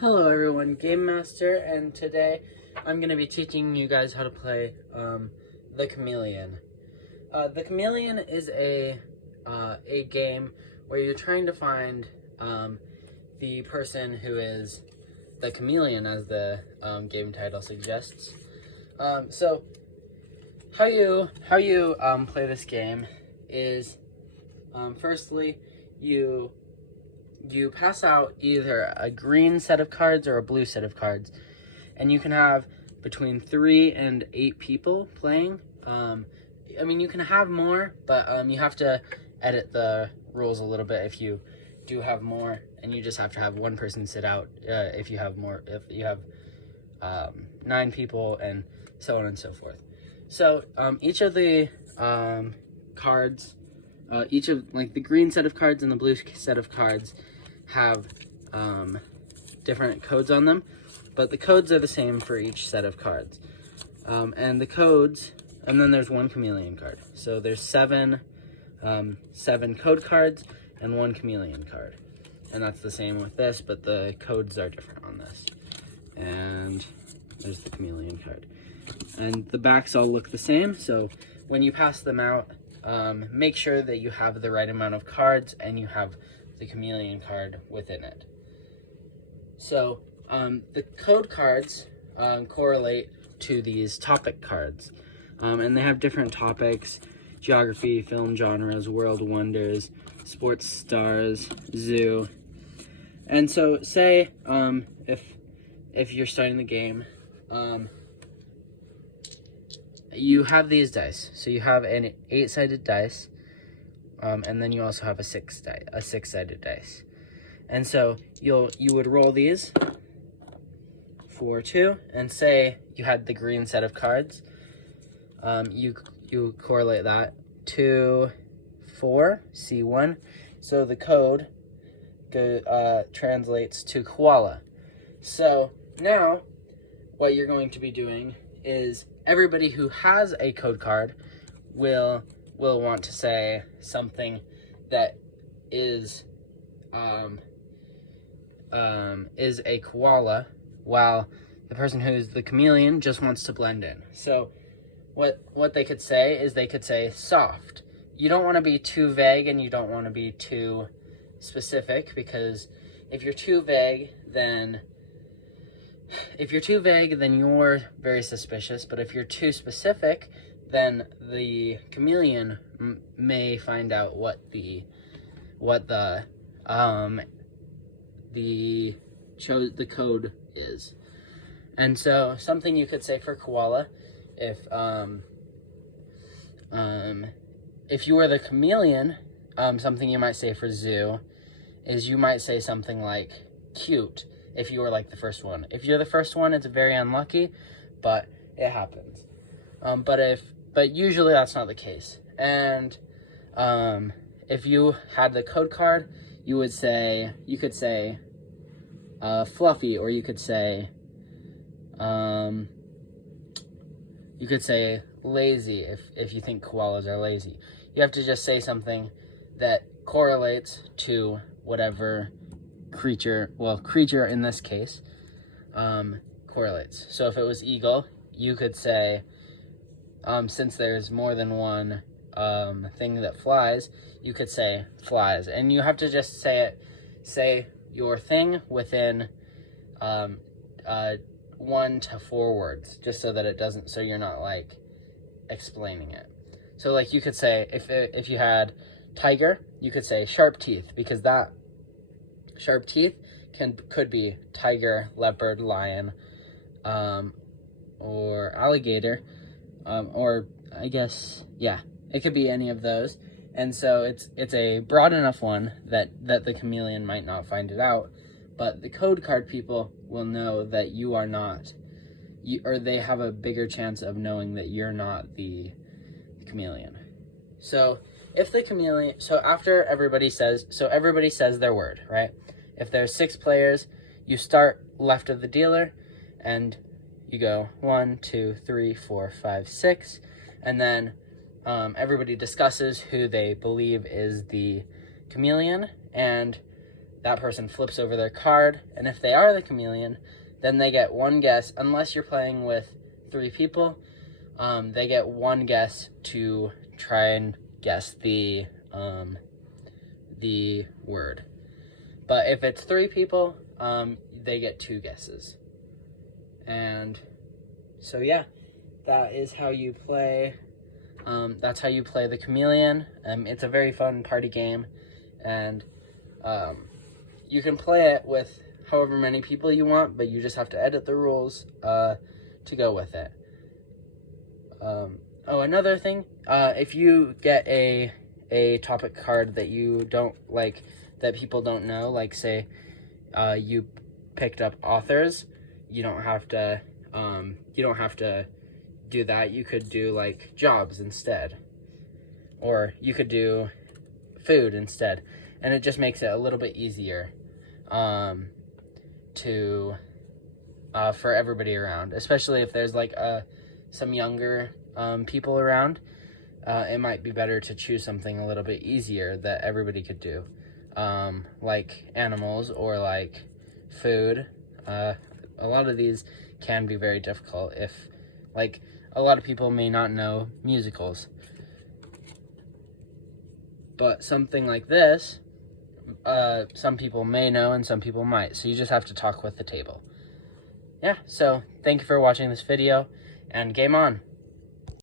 Hello everyone, Game Master, and today I'm going to be teaching you guys how to play the Chameleon. The Chameleon is a game where you're trying to find the person who is the chameleon, as the game title suggests. So how you play this game is firstly you pass out either a green set of cards or a blue set of cards, and you can have between 3 and 8 people playing. I mean, you can have more, but you have to edit the rules a little bit if you do have more, and you just have to have one person sit out if you have more, if you have 9 people, and so on and so forth. So each of the cards, each of like the green set of cards and the blue set of cards have different codes on them, but the codes are the same for each set of cards. And the codes, and then there's one chameleon card. So there's seven code cards and 1 chameleon card. And that's the same with this, but the codes are different on this. And there's the chameleon card. And the backs all look the same, so when you pass them out, make sure that you have the right amount of cards and you have the chameleon card within it. So the code cards correlate to these topic cards, and they have different topics: geography, film genres, world wonders, sports stars, zoo. And so say if you're starting the game, you have these dice. So you have an 8-sided dice, and then you also have a 6-sided dice. And so you would roll these for 2, and say you had the green set of cards. You correlate that to 4, C1. So the code translates to koala. So now what you're going to be doing is everybody who has a code card will want to say something that is a koala, while the person who's the chameleon just wants to blend in. So what they could say is they could say soft. You don't want to be too vague and you don't want to be too specific, because if you're too vague, then you're very suspicious. But if you're too specific, then the chameleon may find out what the code is. And so something you could say for koala, if you were the chameleon, something you might say for zoo is you might say something like cute if you were like the first one. If you're the first one, it's very unlucky, but it happens. But usually that's not the case. And if you had the code card, you could say fluffy, or you could say lazy if you think koalas are lazy. You have to just say something that correlates to whatever creature in this case correlates. So if it was eagle, you could say, since there's more than one thing that flies, you could say flies. And you have to just say your thing within 1 to 4 words, just so that it doesn't, so you're not like explaining it. So like you could say, if you had tiger, you could say sharp teeth, because that sharp teeth could be tiger, leopard, lion, or alligator, or I guess, yeah, it could be any of those. And so it's a broad enough one that the chameleon might not find it out, but the code card people will know that you are not, or they have a bigger chance of knowing that you're not the chameleon. So if the chameleon, after everybody says their word, right? If there's 6 players, you start left of the dealer, and you go 1, 2, 3, 4, 5, 6, and then everybody discusses who they believe is the chameleon, and that person flips over their card, and if they are the chameleon, then they get one guess. Unless you're playing with 3 people, they get one guess to try and guess the word. But if it's 3 people, they get 2 guesses. And so yeah, that is how you play. That's how you play the chameleon. It's a very fun party game, and you can play it with however many people you want, but you just have to edit the rules to go with it. Another thing, if you get a topic card that you don't like, that people don't know, like say you picked up authors, you don't have to do that. You could do like jobs instead, or you could do food instead, and it just makes it a little bit easier for everybody around, especially if there's like some younger people around. It might be better to choose something a little bit easier that everybody could do, like animals or like food. A lot of these can be very difficult if, like, a lot of people may not know musicals. But something like this, some people may know and some people might. So you just have to talk with the table. Yeah, so thank you for watching this video, and game on.